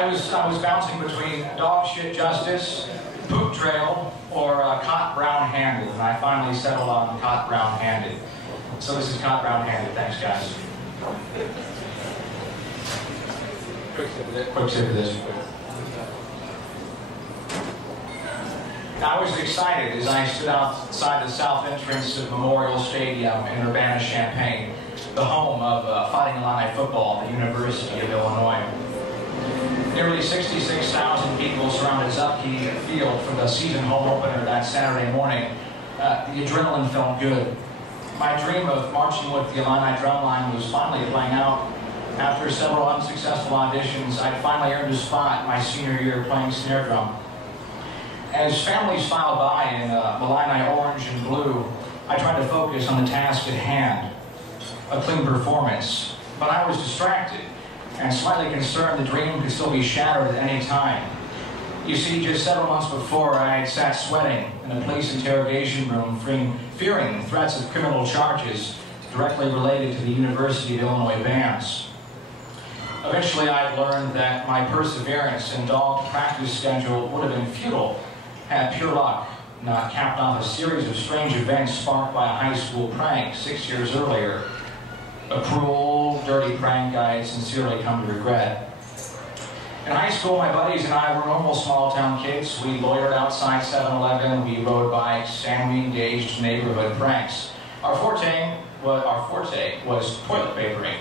I was bouncing between dog shit justice, poop trail, or cot brown-handed, and I finally settled on cot brown-handed. So this is cot brown-handed. Thanks, guys. Quick sip of this. I was excited as I stood outside the south entrance of Memorial Stadium in Urbana-Champaign, the home of Fighting Illini football at the University of Illinois. Nearly 66,000 people surrounded Zucke Field for the season home opener that Saturday morning. The adrenaline felt good. My dream of marching with the Illini drumline was finally playing out. After several unsuccessful auditions, I'd finally earned a spot my senior year playing snare drum. As families filed by in Illini orange and blue, I tried to focus on the task at hand, a clean performance. But I was distracted and slightly concerned the dream could still be shattered at any time. You see, just several months before, I had sat sweating in a police interrogation room, fearing threats of criminal charges directly related to the University of Illinois bans. Eventually, I learned that my perseverance and dogged practice schedule would have been futile had pure luck not capped off a series of strange events sparked by a high school prank 6 years earlier. A cruel, dirty prank I sincerely come to regret. In high school, my buddies and I were normal small-town kids. We loitered outside 7-Eleven, we rode bikes, and we engaged in neighborhood pranks. Our forte was toilet papering.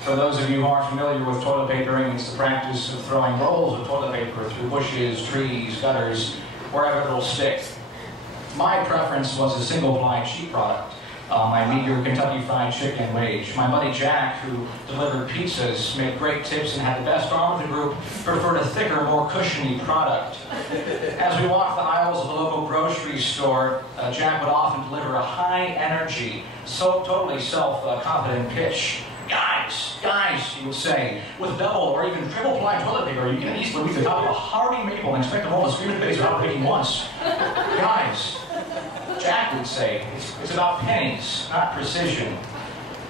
For those of you who aren't familiar with toilet papering, it's the practice of throwing rolls of toilet paper through bushes, trees, gutters, wherever it'll stick. My preference was a single-ply cheap product, my meager Kentucky Fried Chicken wage. My buddy Jack, who delivered pizzas, made great tips, and had the best arm of the group, preferred a thicker, more cushiony product. As we walked the aisles of the local grocery store, Jack would often deliver a high-energy, totally self-confident pitch. Guys, he would say, with double or even triple ply toilet paper, you can easily reach the top of a hardy maple and expect to roll the screen of the base without breaking once. Guys, Jack would say, it's about pennies, not precision.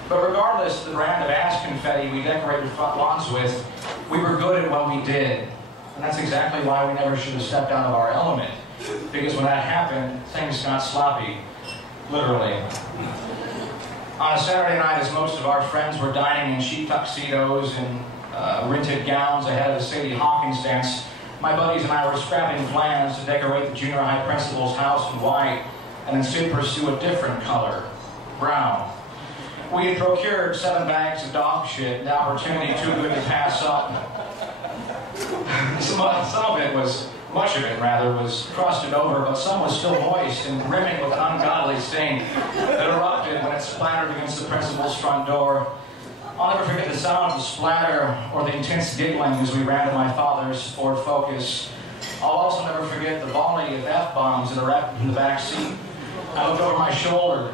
But regardless of the brand of ass confetti we decorated front lawns with, we were good at what we did. And that's exactly why we never should have stepped out of our element. Because when that happened, things got sloppy. Literally. On a Saturday night, as most of our friends were dining in cheap tuxedos and rented gowns ahead of the Sadie Hawkins dance, my buddies and I were scrapping plans to decorate the junior high principal's house in white and instead pursue a different color, brown. We had procured 7 bags of dog shit, the opportunity too good to pass up. Much of it was crusted over, but some was still moist and brimming with an ungodly stain that erupted when it splattered against the principal's front door. I'll never forget the sound of the splatter or the intense giggling as we ran to my father's Ford Focus. I'll also never forget the volley of F-bombs that erupted from the back seat. I looked over my shoulder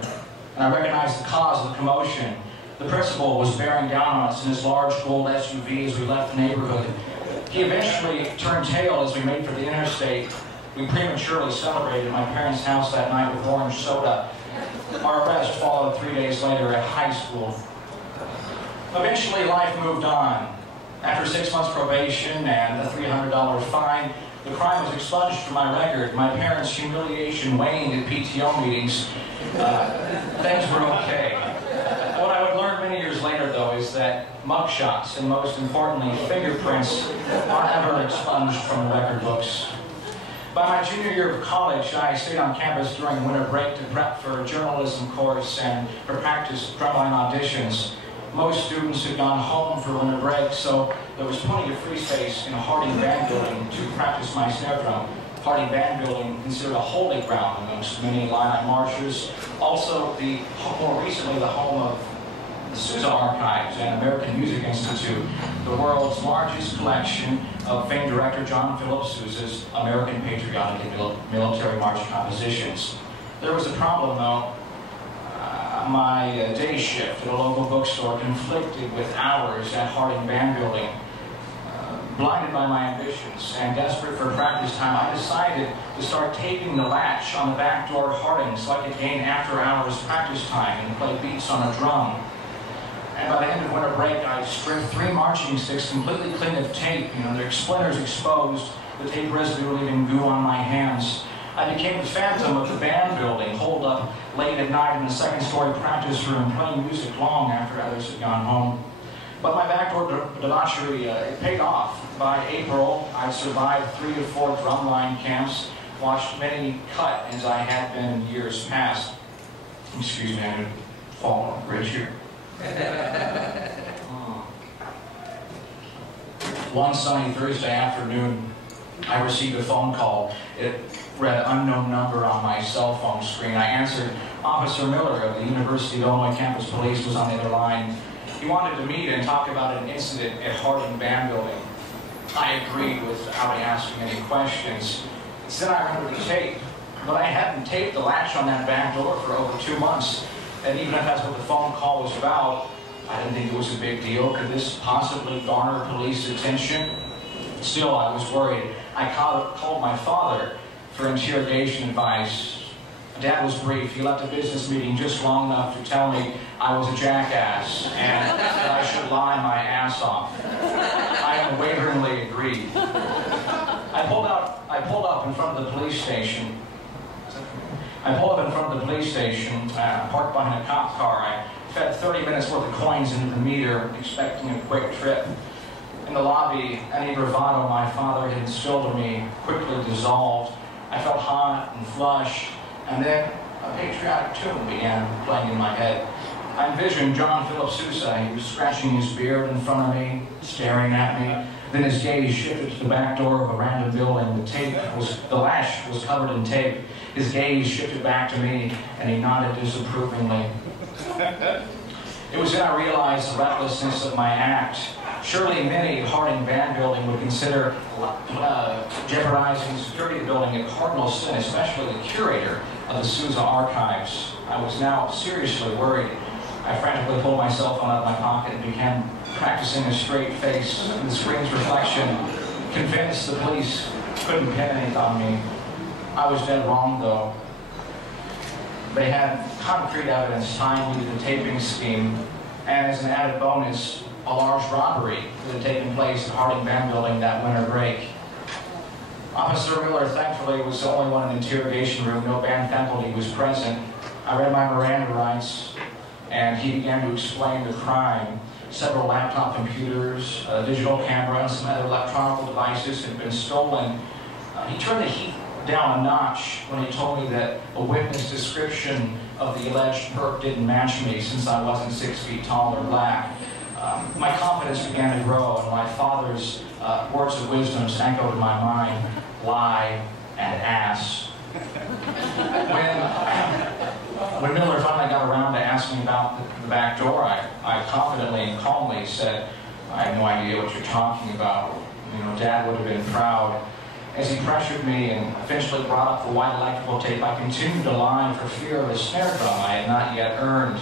and I recognized the cause of the commotion. The principal was bearing down on us in his large gold SUV as we left the neighborhood. He eventually turned tail as we made for the interstate. We prematurely celebrated my parents' house that night with orange soda. Our arrest followed 3 days later at high school. Eventually, life moved on. After 6 months probation and a $300 fine, the crime was expunged from my record. My parents' humiliation waned at PTO meetings. Things were okay. What I would learn many years later, though, is that mugshots, and most importantly, fingerprints, aren't ever expunged from the record books. By my junior year of college, I stayed on campus during winter break to prep for a journalism course and for practice drumline auditions. Most students had gone home for winter break, so there was plenty of free space in a Harding band building to practice my snare drum. Harding band building considered a holy ground amongst many Illini marchers. Also, more recently, the home of the Sousa Archives and American Music Institute, the world's largest collection of famed director John Philip Sousa's American patriotic and military march compositions. There was a problem, though. My day shift at a local bookstore conflicted with hours at Harding Band Building. Blinded by my ambitions and desperate for practice time, I decided to start taping the latch on the back door of Harding so I could gain after-hours practice time and play beats on a drum. And by the end of winter break, I stripped 3 marching sticks completely clean of tape, their splinters exposed, the tape residue leaving goo on my hands. I became the phantom of the band building, holed up late at night in the second-story practice room, playing music long after others had gone home. But my backdoor debauchery, it paid off. By April, I survived 3 to 4 drumline camps, watched many cut as I had been in years past. Excuse me, I'm going to fall on the bridge here. One sunny Thursday afternoon, I received a phone call. It read unknown number on my cell phone screen. I answered. Officer Miller of the University of Illinois Campus Police was on the other line. He wanted to meet and talk about an incident at Harding Band Building. I agreed without asking any questions. Then I remembered the tape, but I hadn't taped the latch on that back door for over 2 months. And even if that's what the phone call was about, I didn't think it was a big deal. Could this possibly garner police attention? Still, I was worried. I called my father for interrogation advice. Dad was brief. He left a business meeting just long enough to tell me I was a jackass and that I should lie my ass off. I unwaveringly agreed. I pulled up in front of the police station. Parked behind a cop car. I fed 30 minutes worth of coins into the meter, expecting a quick trip. In the lobby, any bravado my father had instilled in me quickly dissolved. I felt hot and flushed, and then a patriotic tune began playing in my head. I envisioned John Philip Sousa. He was scratching his beard in front of me, staring at me. Then his gaze shifted to the back door of a random building. The latch was covered in tape. His gaze shifted back to me, and he nodded disapprovingly. It was then I realized the recklessness of my act. Surely many at Harding Band Building would consider jeopardizing security of the building a cardinal sin, especially the curator of the Sousa archives. I was now seriously worried. I frantically pulled my cell phone out of my pocket and began practicing a straight face in the screen's reflection, convinced the police couldn't pin anything on me. I was dead wrong, though. They had concrete evidence tying me to the taping scheme, and as an added bonus, a large robbery that had taken place at Harding Band Building that winter break. Officer Miller, thankfully, was the only one in the interrogation room. No band faculty was present. I read my Miranda rights, and he began to explain the crime. Several laptop computers, a digital camera, and some other electronic devices had been stolen. He turned the heat down a notch when he told me that a witness description of the alleged perp didn't match me since I wasn't 6 feet tall or black. My confidence began to grow, and my father's words of wisdom echoed in my mind: lie and ass. When Miller finally got around to asking about the back door, I confidently and calmly said, "I have no idea what you're talking about. Dad would have been proud." As he pressured me and eventually brought up the white electrical tape, I continued to lie for fear of a snare drum I had not yet earned.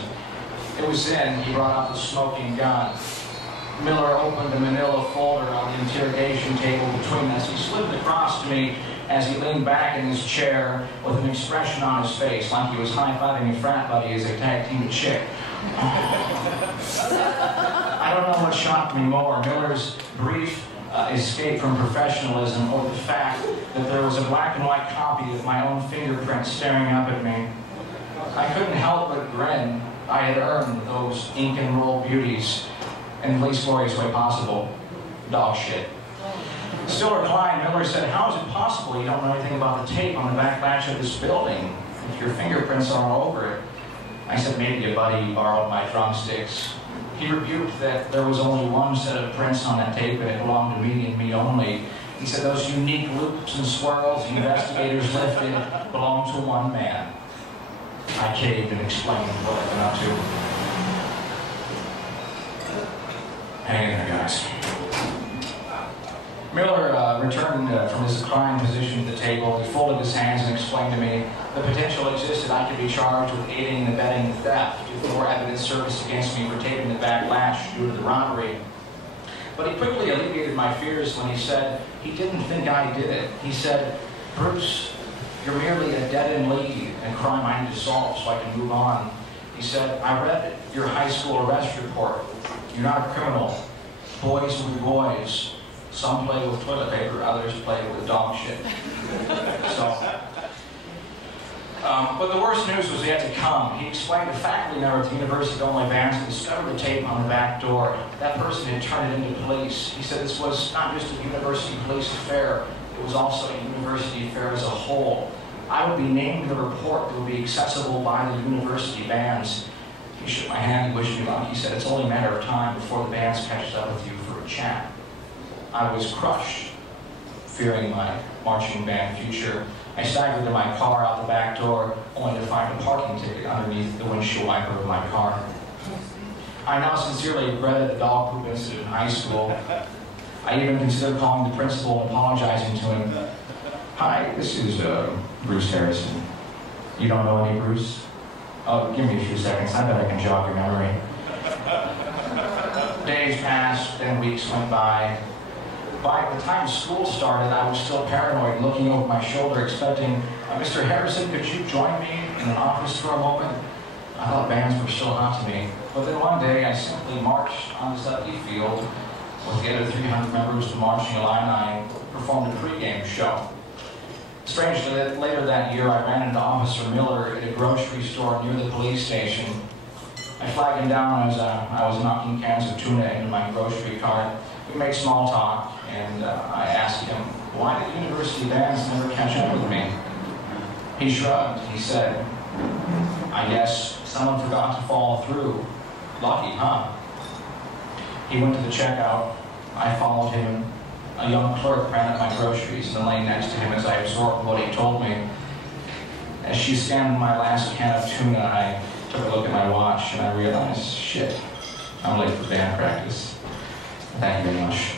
It was then he brought out the smoking gun. Miller opened the manila folder on the interrogation table between us. He slipped it across to me as he leaned back in his chair with an expression on his face like he was high-fiving a frat buddy as they tag-teamed a chick. I don't know what shocked me more, Miller's brief escape from professionalism, or the fact that there was a black and white copy of my own fingerprint staring up at me. I couldn't help but grin. I had earned those ink and roll beauties in the least glorious way possible. Dog shit. Still replying, Miller said, "How is it possible you don't know anything about the tape on the back latch of this building if your fingerprints are all over it?" I said, "Maybe a buddy borrowed my drumsticks." He rebuked that there was only one set of prints on that tape and it belonged to me and me only. He said those unique loops and swirls the investigators lifted belonged to one man. I caved and explained what I'd been up to. Hang in there, guys. Miller returned from his reclining position at the table. He folded his hands and explained to me the potential existed I could be charged with aiding and abetting theft if more evidence surfaced against me for taping the back latch due to the robbery. But he quickly alleviated my fears when he said he didn't think I did it. He said, "Bruce, you're merely a dead-end lead in a crime I need to solve so I can move on." He said, I read your high school arrest report. You're not a criminal. Boys will be boys. Some play with toilet paper, others play with dog shit. But the worst news was yet to come. He explained a faculty member at the university of Illinois Vance had discovered the tape on the back door. That person had turned it into police. He said this was not just a university police affair, it was also a university affair as a whole. I would be named in the report that would be accessible by the university bands. He shook my hand and wished me luck. He said, it's only a matter of time before the bands catches up with you for a chat. I was crushed, fearing my marching band future. I staggered to my car out the back door, only to find a parking ticket underneath the windshield wiper of my car. I now sincerely regretted the dog poop incident in high school. I even considered calling the principal and apologizing to him. Hi, this is Bruce Harrison. You don't know any Bruce? Oh, give me a few seconds. I bet I can jog your memory. Days passed, then weeks went by. By the time school started, I was still paranoid, looking over my shoulder, expecting, Mr. Harrison, could you join me in an office for a moment? I thought bands were still hot to me. But then one day, I simply marched on the Stuckey field with the other 300 members of the Marching Illini, performed a pregame show. Strangely, later that year, I ran into Officer Miller at a grocery store near the police station. I flagged him down as I was knocking cans of tuna into my grocery cart. We made small talk, and I asked him, why did university bands never catch up with me? He shrugged. He said, I guess someone forgot to follow through. Lucky, huh? He went to the checkout. I followed him. A young clerk ran up my groceries in the lane next to him as I absorbed what he told me. As she scanned my last can of tuna, I took a look at my watch and I realized, shit, I'm late for band practice. Thank you very much.